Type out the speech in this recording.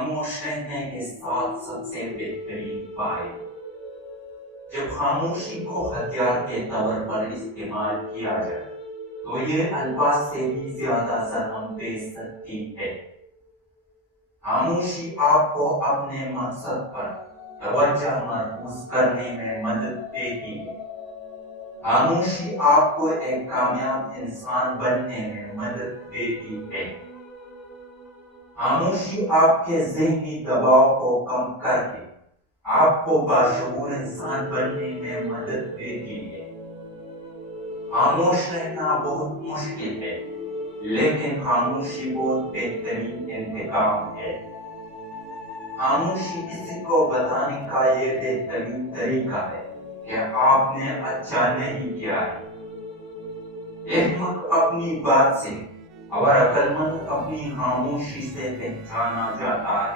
خاموش رہنے کے ساتھ سب سے بہترین فائدے۔ جب خاموشی کو ہتھیار کے طور پر استعمال کیا جائے تو یہ الفاظ سے بھی زیادہ زخم دے سکتی ہے۔ خاموشی آپ کو اپنے مقصد پر توجہ مرکوز کرنے میں مدد دیتی ہے۔ خاموشی آپ کو ایک کامیاب انسان بننے میں مدد دیتی ہے۔ خاموشی آپ کے ذہنی دباؤ کو کم کر کے آپ کو باشعور انسان بننے میں مدد دیتی ہے۔ خاموش رہنا بہت مشکل ہے، لیکن خاموشی بہت بہترین انتخاب ہے۔ خاموشی کسی کو بتانے کا یہ بہترین طریقہ ہے کہ آپ نے اچھا نہیں کیا ہے۔ احمق اپنی بات سے اور عقل مند اپنی خاموشی سے پہچانا جاتا ہے۔